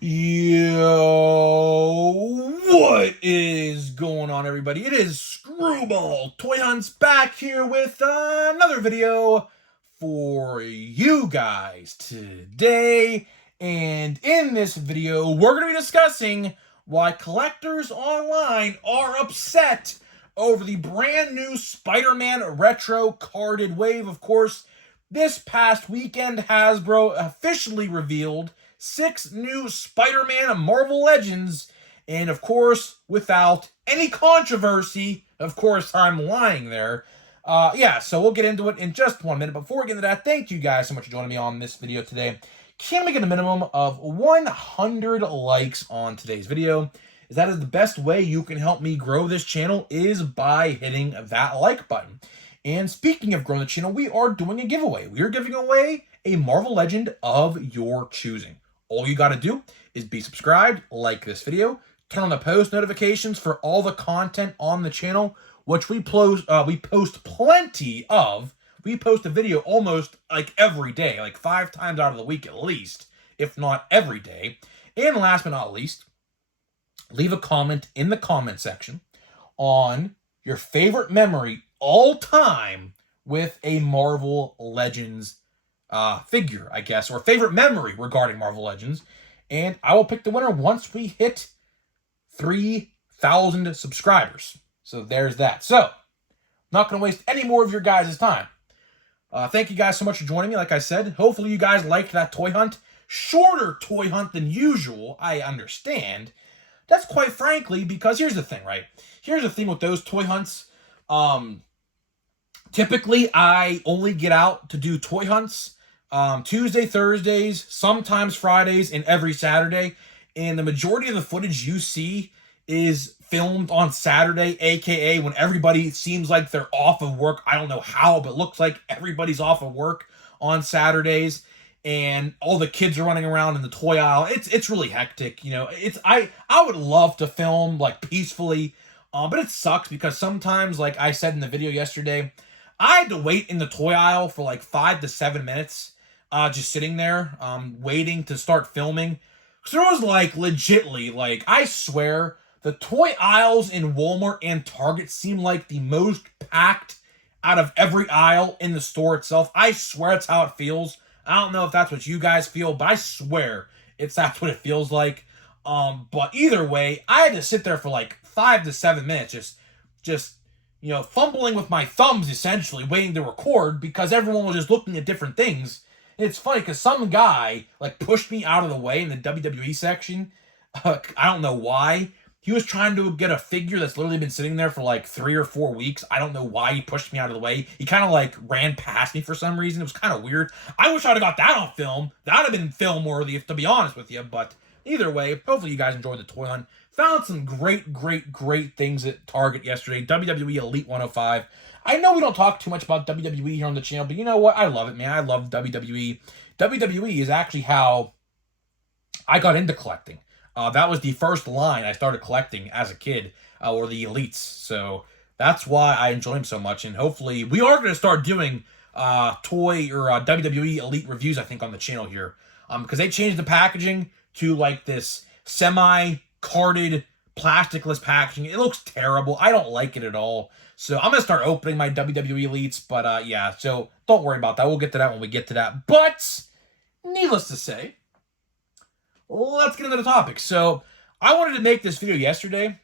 Yo, what is going on, everybody? It is Screwball Toy Hunts back here with another video for you guys today. And in this video, we're going to be discussing why collectors online are upset over the brand new Spider-Man Retro Carded Wave. Of course, this past weekend, Hasbro officially revealed 6 new Spider-Man Marvel Legends, and of course, without any controversy, of course, I'm lying there. So we'll get into it in just 1 minute. Before we get into that, thank you guys so much for joining me on this video today. Can we get a minimum of 100 likes on today's video? As that is the best way you can help me grow this channel is by hitting that like button. And speaking of growing the channel, we are doing a giveaway. We are giving away a Marvel Legend of your choosing. All you got to do is be subscribed, like this video, turn on the post notifications for all the content on the channel, which we post plenty of. We post a video almost like every day, like 5 times out of the week at least, if not every day. And last but not least, leave a comment in the comment section on your favorite memory all time with a Marvel Legends figure, I guess, or favorite memory regarding Marvel Legends. And I will pick the winner once we hit 3,000 subscribers. So there's that. So, not going to waste any more of your guys' time. Thank you guys so much for joining me. Like I said, hopefully you guys liked that toy hunt. Shorter toy hunt than usual, I understand. That's quite frankly because here's the thing, right? Here's the thing with those toy hunts. Typically, I only get out to do toy hunts Tuesday, Thursdays, sometimes Fridays, and every Saturday. And the majority of the footage you see is filmed on Saturday, aka when everybody seems like they're off of work. I don't know how, but it looks like everybody's off of work on Saturdays, and all the kids are running around in the toy aisle. It's really hectic, you know. I would love to film like peacefully, but it sucks because sometimes, like I said in the video yesterday, I had to wait in the toy aisle for like 5 to 7 minutes, just sitting there, waiting to start filming. So there was like legitly, like I swear, the toy aisles in Walmart and Target seem like the most packed out of every aisle in the store itself. I swear it's how it feels. I don't know if that's what you guys feel, but I swear that's what it feels like. But either way, I had to sit there for like 5 to 7 minutes, just you know, fumbling with my thumbs essentially, waiting to record because everyone was just looking at different things. And it's funny because some guy like pushed me out of the way in the WWE section. I don't know why. He was trying to get a figure that's literally been sitting there for like 3 or 4 weeks. I don't know why he pushed me out of the way. He kind of like ran past me for some reason. It was kind of weird. I wish I'd have got that on film. That would have been film worthy, to be honest with you. But either way, hopefully you guys enjoyed the toy hunt. Found some great things at Target yesterday. WWE Elite 105. I know we don't talk too much about WWE here on the channel, but you know what? I love it, man. I love WWE. WWE is actually how I got into collecting. That was the first line I started collecting as a kid, or the Elites. So that's why I enjoy them so much. And hopefully we are going to start doing toy or WWE Elite reviews, I think, on the channel here. Because they changed the packaging to like this semi-carded, plasticless packaging. It looks terrible. I don't like it at all. So I'm going to start opening my WWE Elites. But yeah, so don't worry about that. We'll get to that when we get to that. But needless to say, let's get into the topic. So I wanted to make this video yesterday,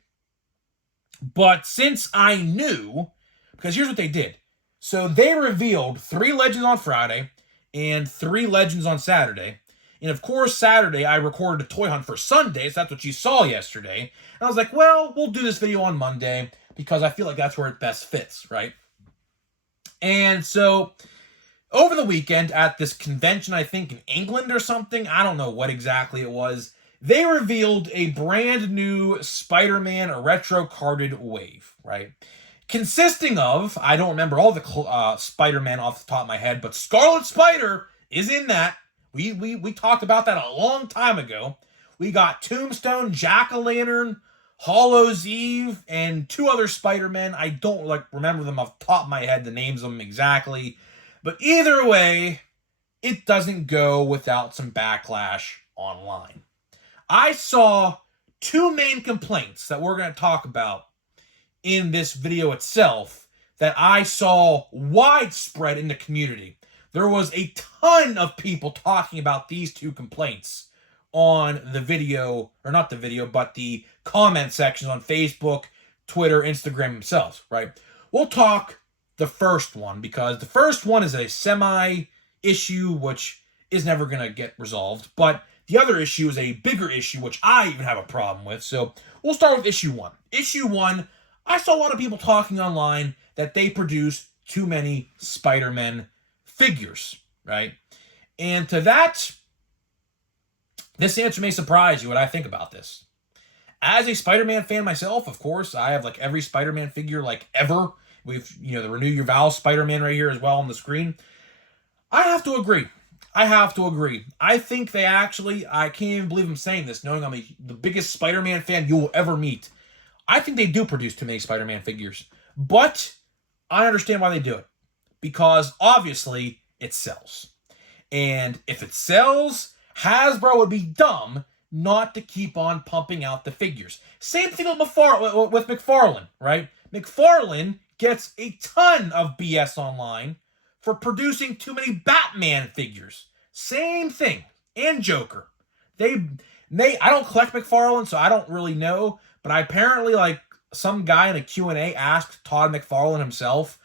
but since I knew, because here's what they did. So they revealed 3 Legends on Friday and 3 Legends on Saturday. And of course, Saturday, I recorded a toy hunt for Sunday, so that's what you saw yesterday. And I was like, well, we'll do this video on Monday, because I feel like that's where it best fits, right? And so, over the weekend, at this convention, I think in England or something, I don't know what exactly it was, they revealed a brand new Spider-Man Retro Carded Wave, right? Consisting of, I don't remember all the Spider-Man off the top of my head, but Scarlet Spider is in that. We talked about that a long time ago. We got Tombstone, Jack-O-Lantern, Hallows' Eve, and 2 other Spider-Men. I don't remember them off the top of my head, the names of them exactly. But either way, it doesn't go without some backlash online. I saw two main complaints that we're going to talk about in this video itself that I saw widespread in the community. There was a ton of people talking about these two complaints on the video, or not the video, but the comment sections on Facebook, Twitter, Instagram themselves, right? We'll talk the first one because the first one is a semi-issue which is never going to get resolved, but the other issue is a bigger issue which I even have a problem with. So we'll start with issue one. Issue one, I saw a lot of people talking online that they produce too many Spider-Man figures, right? And to that, this answer may surprise you what I think about this. As a Spider-Man fan myself, of course, I have like every Spider-Man figure like ever. We've, the Renew Your Vows Spider-Man right here as well on the screen. I have to agree. I think they actually, I can't even believe I'm saying this, knowing I'm the biggest Spider-Man fan you will ever meet. I think they do produce too many Spider-Man figures. But I understand why they do it. Because obviously it sells. And if it sells, Hasbro would be dumb not to keep on pumping out the figures. Same thing with McFarlane, right? McFarlane gets a ton of BS online for producing too many Batman figures. Same thing. And Joker. I don't collect McFarlane, so I don't really know, but I apparently, like, some guy in a Q&A asked Todd McFarlane himself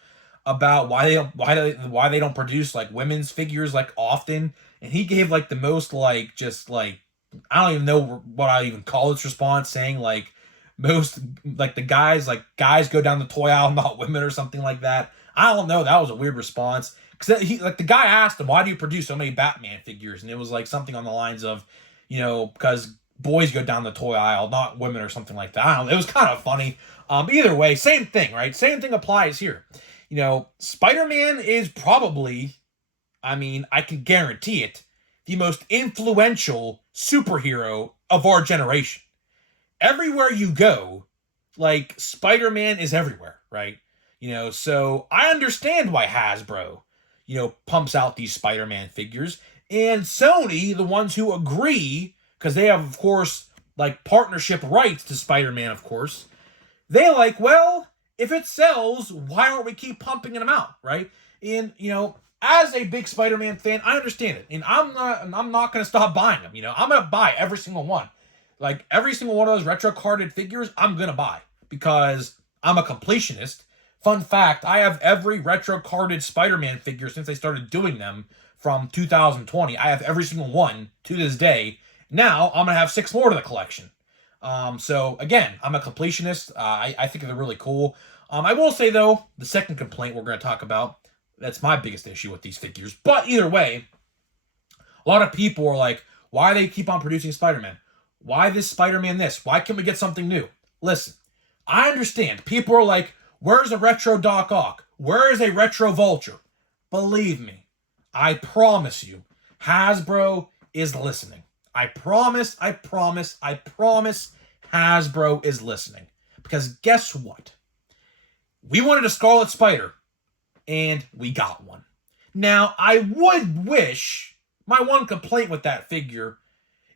about why they don't produce like women's figures like often, and he gave like the most like just like I don't even know what I even call this response, saying like most like the guys go down the toy aisle, not women, or something like that. I don't know. That was a weird response because the guy asked him, why do you produce so many Batman figures, and it was like something on the lines of, because boys go down the toy aisle, not women, or something like that. I don't know. It was kind of funny. Either way, same thing, right? Same thing applies here. Spider-Man is probably, I can guarantee it, the most influential superhero of our generation. Everywhere you go, like, Spider-Man is everywhere, right? So I understand why Hasbro, pumps out these Spider-Man figures. And Sony, the ones who agree, because they have, of course, like, partnership rights to Spider-Man, of course, they like, well, if it sells, why aren't we keep pumping them out, right? And, as a big Spider-Man fan, I understand it. And I'm not going to stop buying them, I'm going to buy every single one. Like, every single one of those retro carded figures, I'm going to buy. Because I'm a completionist. Fun fact, I have every retro carded Spider-Man figure since they started doing them from 2020. I have every single one to this day. Now, I'm going to have 6 more to the collection. So again, I'm a completionist. I think they're really cool. I will say though, the second complaint we're going to talk about, that's my biggest issue with these figures. But either way, a lot of people are like, why do they keep on producing Spider-Man? Why this Spider-Man this? Why can't we get something new? Listen, I understand. People are like, where's a retro Doc Ock? Where is a retro Vulture? Believe me, I promise you, Hasbro is listening. I promise Hasbro is listening. Because guess what? We wanted a Scarlet Spider, and we got one. Now, I would wish, my one complaint with that figure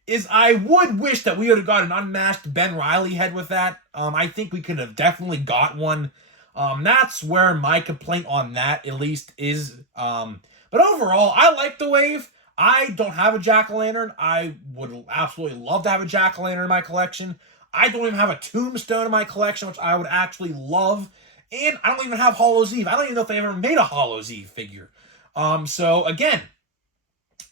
is I would wish that we would have got an unmasked Ben Reilly head with that. I think we could have definitely got one. That's where my complaint on that, at least, is. But overall, I like the wave. I don't have a Jack-o'-lantern. I would absolutely love to have a Jack-o'-lantern in my collection. I don't even have a Tombstone in my collection, which I would actually love. And I don't even have Hallows' Eve. I don't even know if they ever made a Hallows' Eve figure. So again,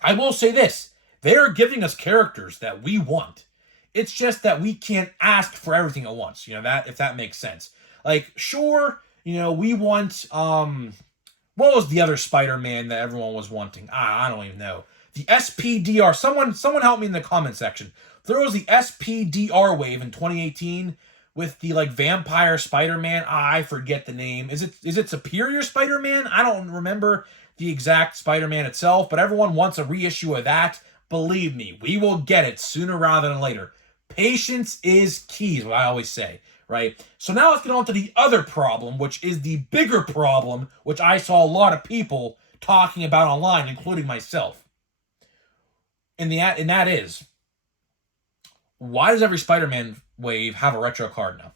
I will say this. They are giving us characters that we want. It's just that we can't ask for everything at once. If that makes sense. Like, sure, we want, what was the other Spider-Man that everyone was wanting? I don't even know. The SPDR. Someone help me in the comment section. There was the SPDR wave in 2018 with the like vampire Spider-Man. I forget the name. Is it Superior Spider-Man? I don't remember the exact Spider-Man itself, but everyone wants a reissue of that. Believe me, we will get it sooner rather than later. Patience is key, is what I always say, right? So now let's get on to the other problem, which is the bigger problem, which I saw a lot of people talking about online, including myself. And that is, why does every Spider-Man wave have a retro card now?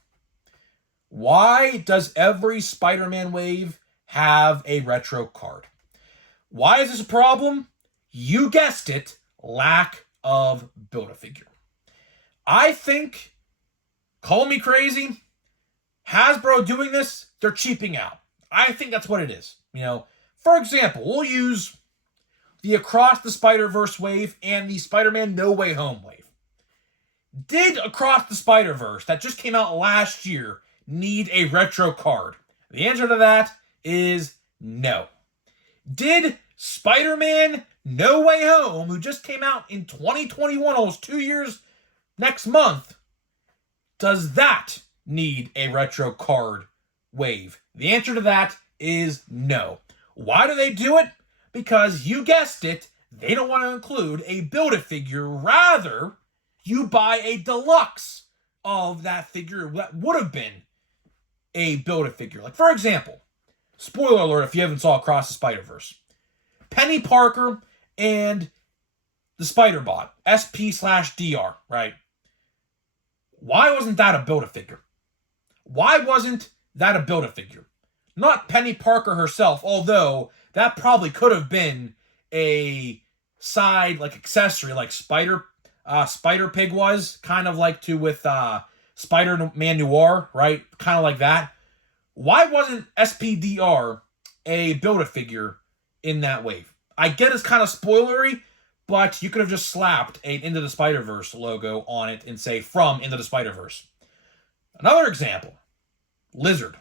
Why does every Spider-Man wave have a retro card? Why is this a problem? You guessed it, lack of Build-A-Figure. I think, call me crazy, Hasbro doing this, they're cheaping out. I think that's what it is. For example, we'll use the Across the Spider-Verse wave and the Spider-Man No Way Home wave. Did Across the Spider-Verse, that just came out last year, need a retro card? The answer to that is no. Did Spider-Man No Way Home, who just came out in 2021, almost 2 years next month, does that need a retro card wave? The answer to that is no. Why do they do it? Because you guessed it, they don't want to include a Build-A-Figure. Rather, you buy a deluxe of that figure that would have been a Build-A-Figure. Like, for example, spoiler alert if you haven't saw Across the Spider-Verse, Penny Parker and the Spider-Bot, SP/DR, right? Why wasn't that a Build-A-Figure? Why wasn't that a Build-A-Figure? Not Penny Parker herself, although that probably could have been a side accessory like Spider Pig was, kind of like with Spider-Man Noir, right? Kind of like that. Why wasn't SPDR a Build-A-Figure in that wave? I get it's kind of spoilery, but you could have just slapped an Into the Spider-Verse logo on it and say, from Into the Spider-Verse. Another example, Lizard.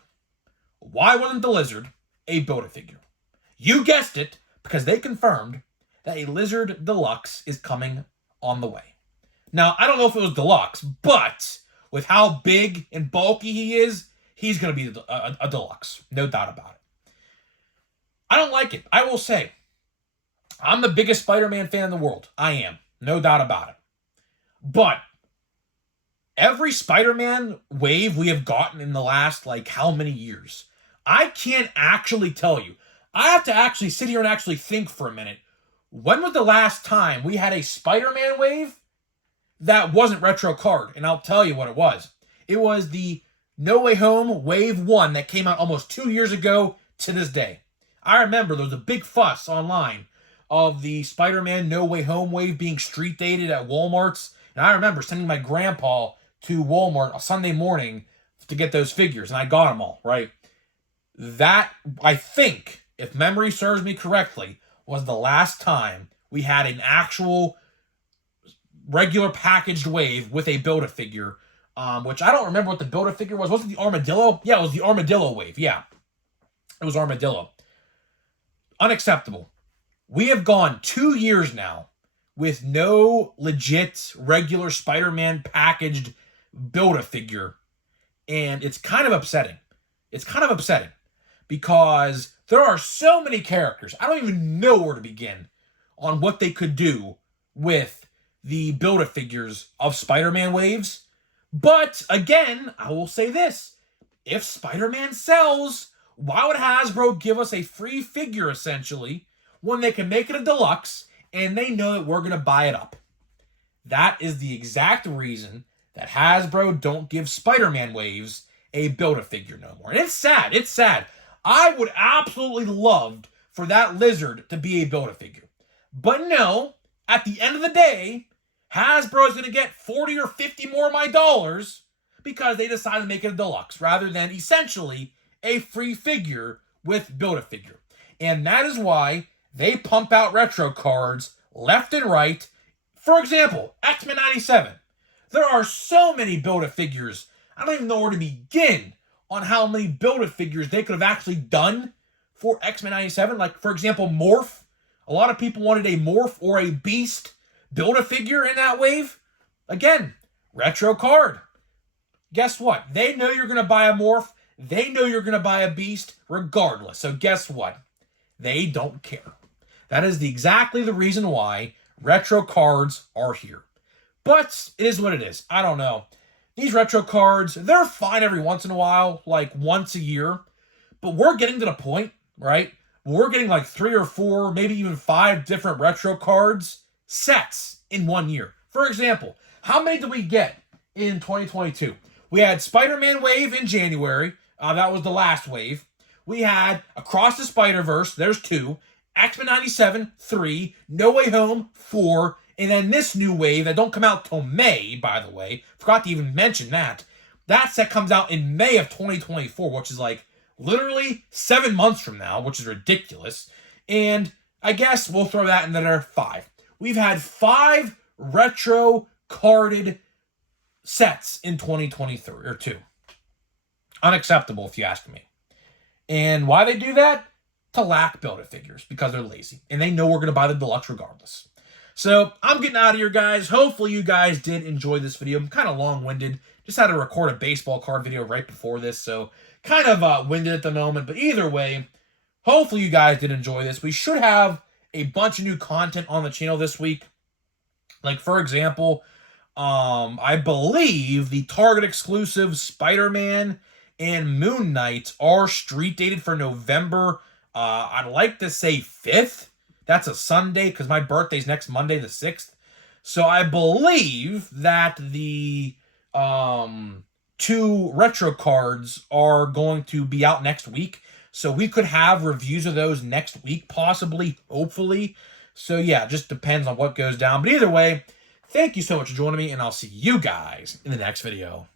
Why wasn't the Lizard a Build-A-Figure? You guessed it, because they confirmed that a Lizard Deluxe is coming on the way. Now, I don't know if it was Deluxe, but with how big and bulky he is, he's going to be a Deluxe. No doubt about it. I don't like it. I will say, I'm the biggest Spider-Man fan in the world. I am. No doubt about it. But every Spider-Man wave we have gotten in the last, how many years? I can't actually tell you. I have to actually sit here and actually think for a minute. When was the last time we had a Spider-Man wave that wasn't retro card? And I'll tell you what it was. It was the No Way Home Wave 1 that came out almost 2 years ago to this day. I remember there was a big fuss online of the Spider-Man No Way Home wave being street dated at Walmart's. And I remember sending my grandpa to Walmart a Sunday morning to get those figures. And I got them all, right? That, I think, if memory serves me correctly, was the last time we had an actual regular packaged wave with a Build-A-Figure, which I don't remember what the Build-A-Figure was. Was it the Armadillo? Yeah, it was the Armadillo wave. Yeah, it was Armadillo. Unacceptable. We have gone 2 years now with no legit regular Spider-Man packaged Build-A-Figure, and it's kind of upsetting. It's kind of upsetting because there are so many characters. I don't even know where to begin on what they could do with the Build-A-Figures of Spider-Man waves. But again, I will say this. If Spider-Man sells, why would Hasbro give us a free figure, essentially, when they can make it a deluxe and they know that we're going to buy it up? That is the exact reason that Hasbro don't give Spider-Man waves a Build-A-Figure no more. And it's sad. It's sad. I would absolutely love for that Lizard to be a Build-A-Figure. But no, at the end of the day, Hasbro is going to get 40 or 50 more of my dollars because they decided to make it a deluxe rather than essentially a free figure with Build-A-Figure. And that is why they pump out retro cards left and right. For example, X-Men 97. There are so many Build-A-Figures. I don't even know where to begin on how many Build-A-Figures they could have actually done for X-Men 97. Like, for example, Morph. A lot of people wanted a Morph or a Beast Build-A-Figure in that wave. Again, retro card. Guess what? They know you're going to buy a Morph. They know you're going to buy a Beast regardless. So guess what? They don't care. That is exactly the reason why retro cards are here. But it is what it is. I don't know. These retro cards, they're fine every once in a while, like once a year. But we're getting to the point, right? We're getting like 3 or 4, maybe even 5 different retro cards sets in 1 year. For example, How many did we get in 2022? We had Spider-Man Wave in January. That was the last wave. We had Across the Spider-Verse. There's 2. X-Men 97, 3. No Way Home, 4. And then this new wave that don't come out till May, by the way. Forgot to even mention that. That set comes out in May of 2024, which is like literally 7 months from now, which is ridiculous. And I guess we'll throw that in there 5. We've had 5 retro carded sets in 2023 or 2. Unacceptable if you ask me. And why they do that? To lack Build-A figures because they're lazy and they know we're going to buy the deluxe regardless. So I'm getting out of here, guys. Hopefully you guys did enjoy this video. I'm kind of long-winded. Just had to record a baseball card video right before this, so kind of winded at the moment. But either way, hopefully you guys did enjoy this. We should have a bunch of new content on the channel this week. Like, for example, I believe the Target exclusive Spider-Man and Moon Knight are street dated for November. I'd like to say 5th. That's a Sunday because my birthday's next Monday, the 6th. So I believe that the 2 retro cards are going to be out next week. So we could have reviews of those next week, possibly, hopefully. So yeah, just depends on what goes down. But either way, thank you so much for joining me, and I'll see you guys in the next video.